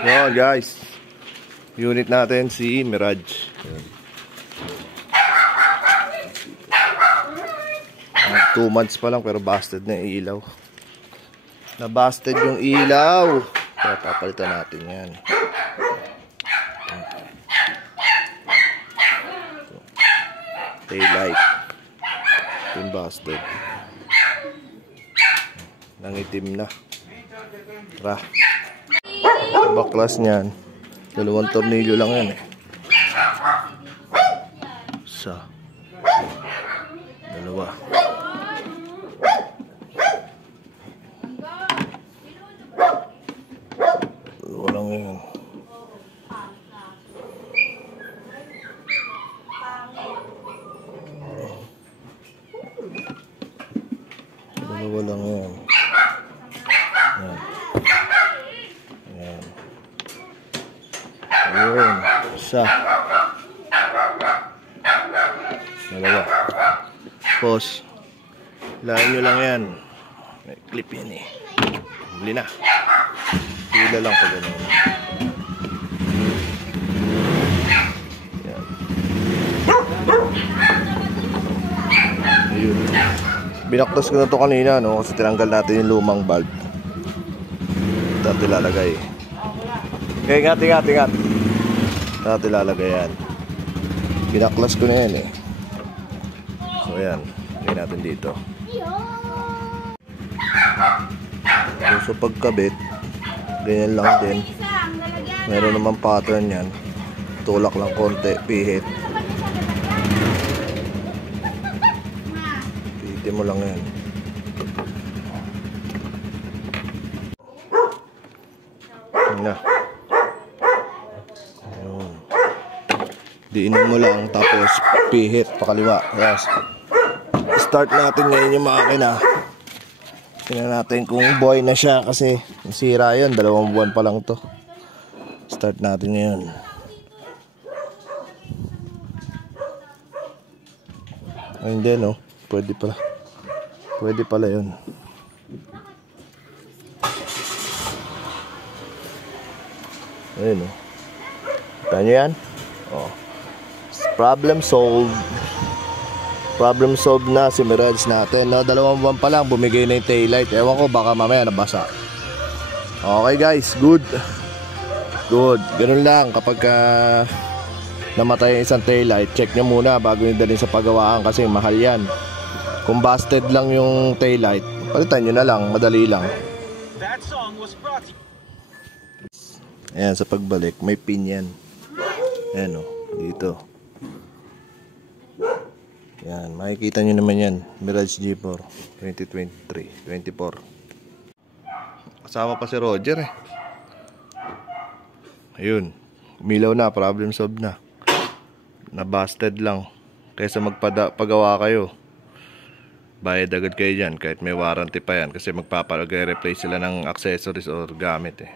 Yun guys, unit natin si Mirage. 2 months pa lang pero busted na yung ilaw. Na-busted yung ilaw. Kaya papalitan natin yan. Tail light. Yung busted. Nangitim na. Tara. Baklas niyan. 2 tornilyo lang yan eh. Isa. 2. Walang yun. Dalawa lang yan. Yan. Yan. Ayun. Isa. 2. Pause. Hilahin nyo lang yan. May clip yan eh. Huli na. Hila lang pag gano'n. Yan. Ayun. Binaktas ko na to kanina, no? Kasi tinanggal natin yung lumang bulb. Dati lalagay. Okay, ingat. Dati lalagay yan. Binaklas ko na yan eh. So yan. Lagay natin dito. So sa pagkabit, ganyan lang din. Meron naman pattern yan. Tulak lang konti, pihit. Pihitin mo lang yan. Yan na. Ayun. Diinin mo lang tapos pihit pakaliwa. Yes. Start natin ngayon yung makina. Tingnan natin kung buhay na siya kasi nasira yun. 2 buwan pa lang to. Start natin ngayon. Ayun din oh. Pwede pala. Pwede pala yun. Ayun oh. Kita nyo yan? Oh. Problem solved. Problem solved na si Mirage natin, no? 2 buwan pa lang, bumigay na yung taillight. Ewan ko, baka mamaya nabasa. Okay guys, good. Good. Ganun lang, kapag namatay yung isang taillight, check nyo muna bago nyo dalhin sa pagawaan kasi mahal yan. Kung busted lang yung taillight, palitan nyo na lang, madali lang. Ayan, sa pagbalik, may pin yan. Ayan o, dito. Yan, makikita nyo naman yan. Mirage G4 2023, 24. Kasama pa si Roger eh. Ayun, umilaw na, problem solved na. Na-busted lang. Kaysa magpagawa kayo, bayad agad kayo dyan kahit may warranty pa yan. Kasi magpapalagay-replace sila ng accessories or gamit eh.